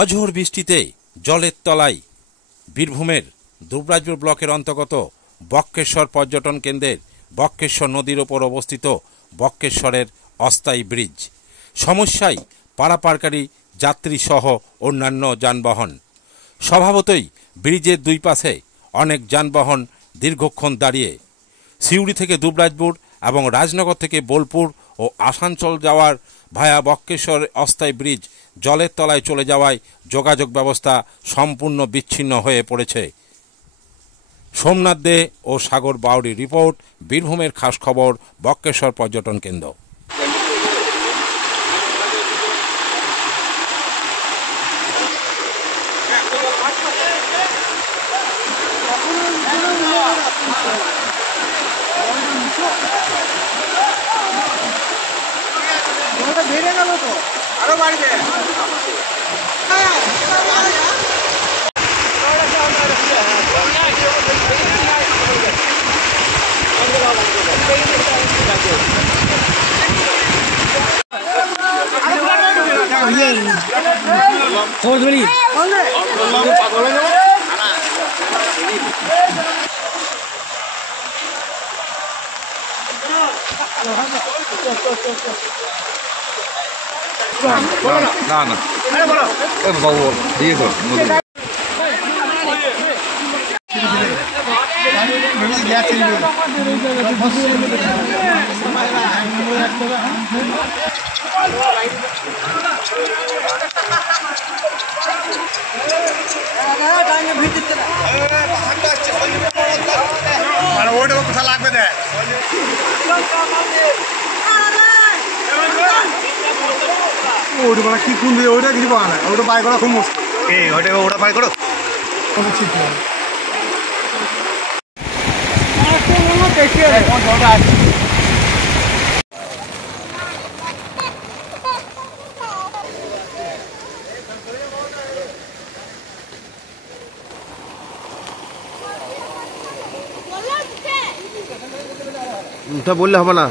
অঝোর বৃষ্টিতে জলের তলায় বীরভূমের দুবরাজপুর ব্লকের অন্তর্গত বক্রেশ্বর পর্যটন কেন্দ্রের বক্রেশ্বর নদীর ওপর অবস্থিত বক্রেশ্বরের অস্থায়ী ব্রিজ সমস্যায় পারাপারকারী যাত্রীসহ অন্যান্য যানবাহন। স্বভাবতই ব্রিজের দুই পাশে অনেক যানবাহন দীর্ঘক্ষণ দাঁড়িয়ে। সিউড়ি থেকে দুবরাজপুর এবং রাজনগর থেকে বোলপুর ও আসানসোল যাওয়ার ভায়া বক্রেশ্বর অস্থায়ী ব্রিজ জলের তলায় চলে যাওয়ায় যোগাযোগ ব্যবস্থা সম্পূর্ণ বিচ্ছিন্ন হয়ে পড়েছে। সোমনাথ দে ও সাগর বাউরির রিপোর্ট, বীরভূমের খাস খবর, বক্রেশ্বর পর্যটন কেন্দ্র। বেড়ে গেল তো আরো বাড়বে। না না বাবু দিয়ে কর ওইটা কোথা লাগবে দেখ ওটা কি খুলবে, ওইটা কিছু পাওয়া না, ওটা বাই করা খুব মুশকিল। ওটা বাই করো ওটা বললে হবে না।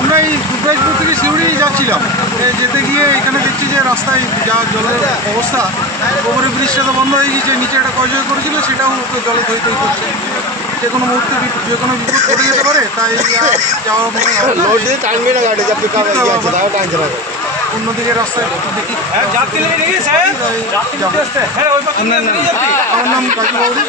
আমরা এই দুবরাজপুর থেকে সিউড়ি যাচ্ছিলাম, যেতে গিয়ে এখানে দেখছি যে রাস্তায় যা জলের অবস্থা, ওপরে ব্রিজটা তো বন্ধ হয়ে গিয়েছে, নিচে একটা কয়জয় করেছিল সেটাও জলে থই থই করছে। যে কোনো মুহূর্তে যে কোনো বিপদ ঘটে যেতে পারে, তাই যাওয়ার অন্যদিকে রাস্তায় দেখি। আমার নাম কাজু বাউরি।